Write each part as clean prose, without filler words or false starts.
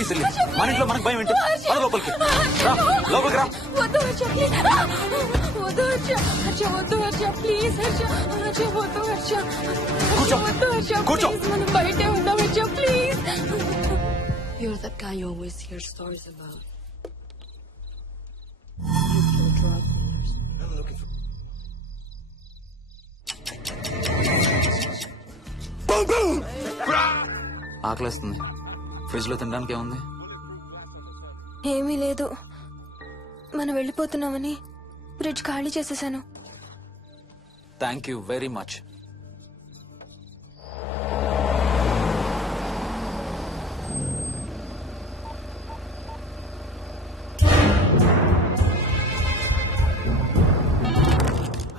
Be silly. మన ఇంట్లో మనకు భయం ఏంటి? మన లోపలికి రా, లోపలికి రా. వద్దు హర్ష ప్లీజ్, వద్దు హర్ష, హర్ష వద్దు హర్ష ప్లీజ్, హర్ష హర్ష వద్దు హర్ష, కూర్చో. వద్దు హర్ష కూర్చో. ప్లీజ్, మనం బయటే ఉందాం Harsha please. You're that guy you always hear stories about. You kill drug dealers. ఆకలేస్తుంది. ఫ్రిడ్జ్ లో తినడానికి ఏముంది? ఏమీ లేదు, మనం వెళ్ళిపోతున్నామని ఫ్రిడ్జ్ ఖాళీ చేసేసాను. Thank you very much.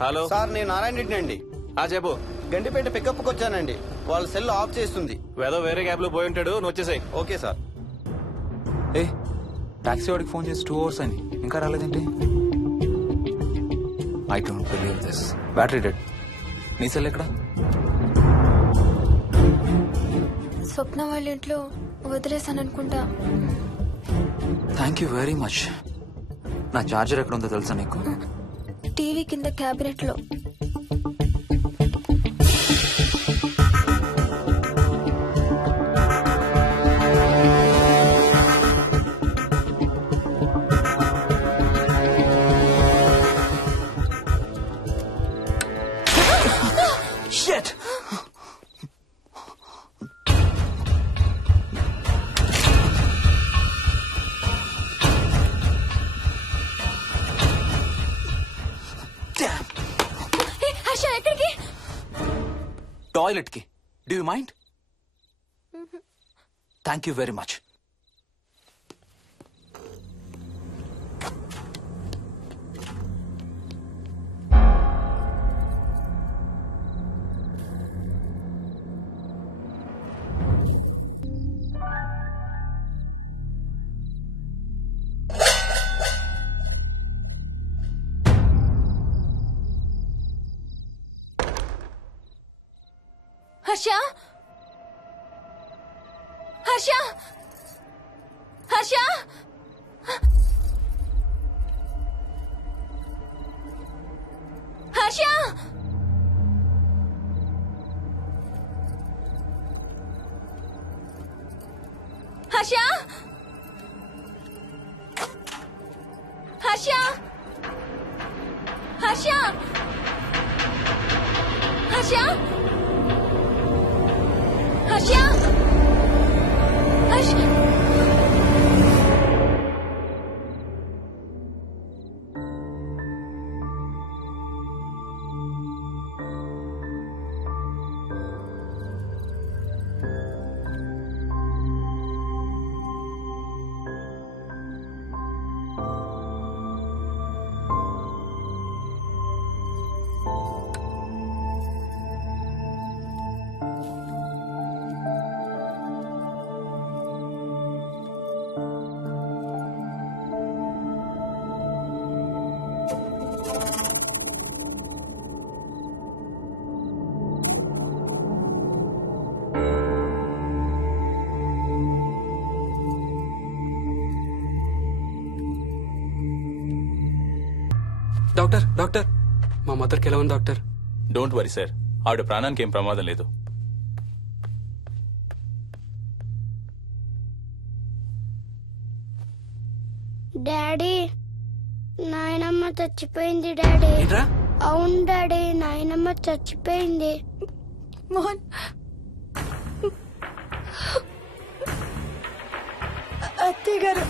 Hello sir, నేను నారాయణ రెడ్డి అండి. చెప్పు. గండిపేట పికప్కి వచ్చానండి. వాళ్ళ సెల్ ఆఫ్ చేస్తుంది. వేదో వేరే క్యాబ్ లో పోయి ఉంటాడు, నువ్వు వచ్చేసాయి. Okay sir. ఏ టాక్సీ వాడికి ఫోన్ చేసి 2 hours అని ఇంకా రాలేదేంటి? I don't believe this. Battery dead. నీ సెల్ ఎక్కడ? స్వప్న వాళ్ళ ఇంట్లో వదిలేసాను అనుకుంటా. Thank you very much. నా చార్జర్ ఎక్కడ ఉందో తెలుసా నీకు? టీవీ కింద క్యాబినెట్ లో. Shit! Damn! హర్ష ఎక్కడికి? టాయిలెట్ కి. Do you mind? Thank you very much. Harsha, Harsha, Harsha, Harsha, Harsha, Harsha, Harsha, Harsha, Harsha, Harsha. Doctor doctor, మా మదర్కి ఎలా ఉంది డాక్టర్? డోంట్ వరీ సార్, ఆవిడ ప్రాణానికి ఏం ప్రమాదం లేదు. డాడీ, నాయనమ్మ చచ్చిపోయింది డాడీ. ఏంట్రా? అవును డాడీ, నాయనమ్మ చచ్చిపోయింది. మోహన్, అత్తయ్య గారు.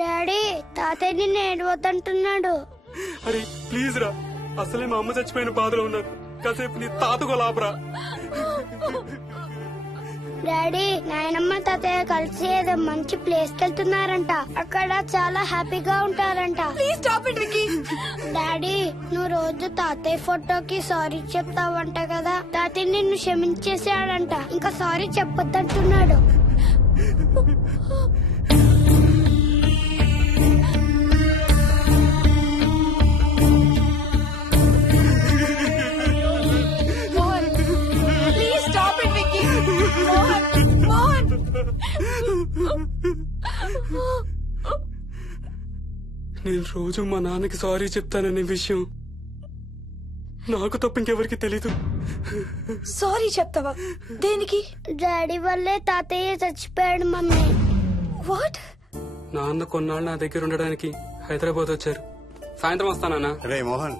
డాడీ తాతయ్య నిన్ను ఏడవద్దంటున్నాడు. అరే ప్లీజ్ రా, అసలే మా అమ్మ చచ్చిపోయిన బాధలో ఉన్నాను. కాసేపు నీ తాతకు లాభరా. డాడీ నాయనమ్మ తాతయ్య కలిసి ఏదో మంచి ప్లేస్ కి వెళ్తున్నారంట. అక్కడ చాలా హ్యాపీగా ఉంటారంట. Please stop it Vicky. Daddy నువ్వు రోజు తాతయ్య ఫోటోకి సారీ చెప్తావంట కదా. తాతయ్య నిన్ను క్షమించేసాడంట. ఇంకా సారీ చెప్పొద్దంటున్నాడు. Mohan please stop it Vicky. Mohan Mohan నేను రోజు మా నాన్నకి సారీ చెప్తాననే విషయం నాకు తప్ప ఇంకెవరికి తెలీదు. సారీ చెప్తావా? దేనికి? డాడీ వల్లే తాతయ్య చచ్చిపోయాడు మమ్మీ. వాట్? నాన్న కొన్నాళ్ళు నా దగ్గర ఉండడానికి హైదరాబాద్ వచ్చారు. సాయంత్రం వస్తానా? రే మోహన్,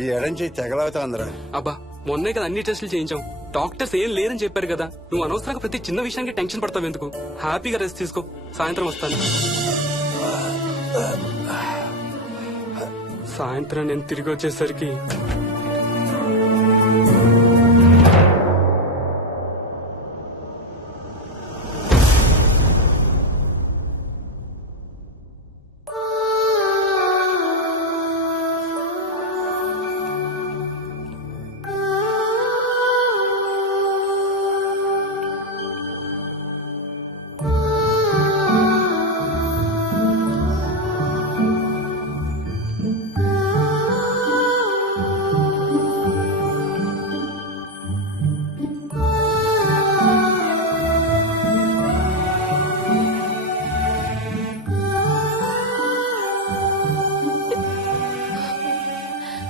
ఈ ఎడంచి తెగలవుతోందిరా. అబ్బా మొన్నే కదా అన్ని టెస్టులు చేయించాం. డాక్టర్స్ ఏం లేరని చెప్పారు కదా. నువ్వు అనవసరంగా ప్రతి చిన్న విషయానికి టెన్షన్ పడతావు ఎందుకు? హ్యాపీగా రెస్ట్ తీసుకో. సాయంత్రం వస్తాను. సాయంత్రం నేను తిరిగి వచ్చేసరికి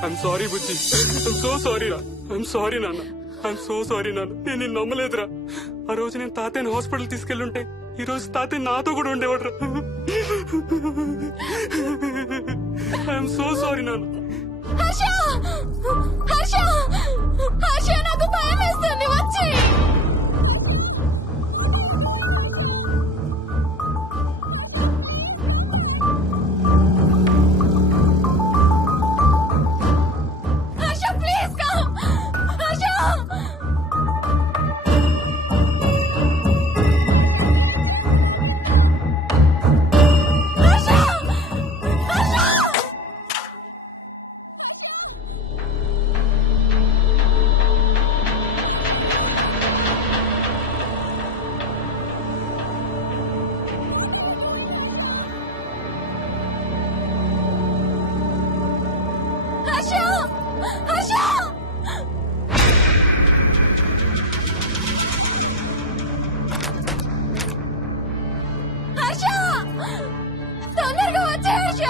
I'm sorry Bujji. I'm so sorry రా. ఐఎమ్ సారీ నాన్న. ఐఎమ్ సో సారీ నాన్న. నేను నిన్ను నమ్మలేదురా. ఆ రోజు నేను తాతయ్యని హాస్పిటల్ తీసుకెళ్ళుంటే ఈ రోజు తాతయ్య నాతో కూడా ఉండేవాడు రా. ఐఎమ్ సో సారీ నాన్న. హర్ష హర్ష హర్ష నాకు భయం వేస్తుంది. వచ్చి హర్ష ప్లీజ్ కమ్. హర్ష హర్ష హర్ష హర్ష తొందరగా వచ్చే హర్ష.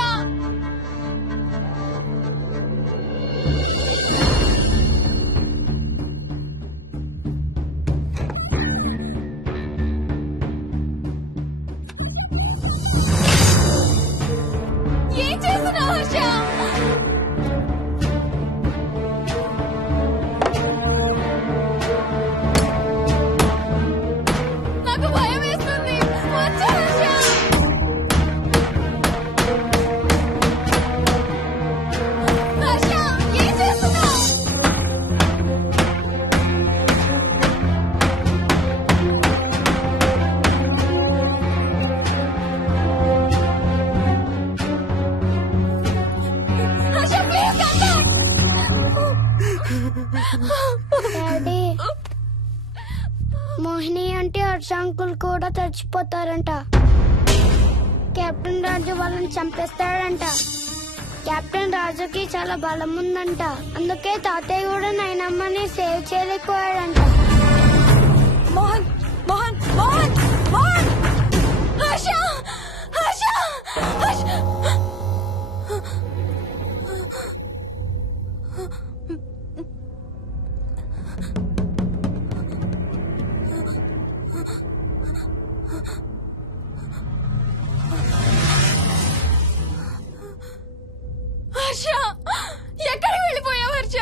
ఏం చేస్తున్నావు హర్ష? నాకు భయం వేస్తుంది. వచ్చే హర్ష. హర్ష ఏం చేస్తున్నావు? Harsha please come daddy Mohini అంటే హర్ష అంకుల్ కూడా చచ్చిపోతారంట. కెప్టెన్ రాజు వాళ్ళని చంపేస్తాడంట. కెప్టెన్ రాజుకి చాలా బలం ఉందంట. అందుకే తాతయ్య కూడా నాయనమ్మని సేవ్ చేయలేకపోయాడంట. మోహన్ మోహన్ మోహన్ మోహన్ హర్ష హర్ష హర్ష హర్ష ఎక్కడికి వెళ్ళిపోయావు హర్ష?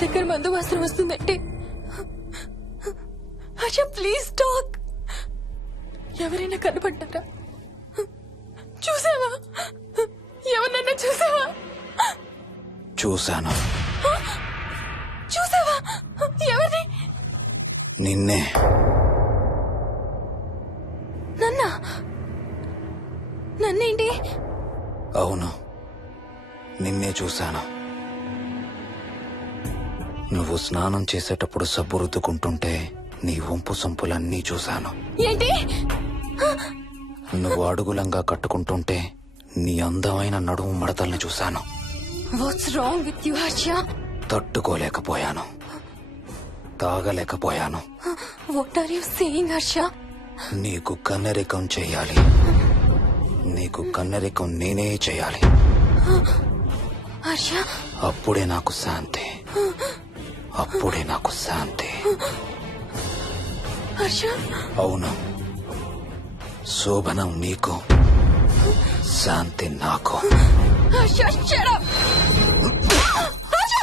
దగ్గర మందు వాసన వస్తుందంటే హర్ష ప్లీజ్ టాక్. ఎవరైనా కనపడ్డారా? చూసావా? ఎవరన్నా చూసావా? చూశాను. చూసావా? ఎవరిని? నిన్నే. నన్నేంటి? అవును, నిన్నే చూశాను. నువ్వు స్నానం చేసేటప్పుడు సబ్బు రుద్దుకుంటుంటే నీ వంపు సొంపులన్నీ చూశాను. ఏంటి? నువ్వు అడుగులంగా కట్టుకుంటుంటే నీ అందమైన నడుము మడతల్ని చూశాను. What's wrong with you Harsha? తట్టుకోలేకపోయాను, తాగలేకపోయాను. What are you saying Harsha? నీకు కన్నరికం చేయాలి. నీకు కన్నరికం నేనే చేయాలి. హర్ష అప్పుడే నాకు శాంతి. అప్పుడే నాకు శాంతి. హర్ష అవును, శోభనం నీకు, శాంతి నాకు. Harsha shut up. హర్ష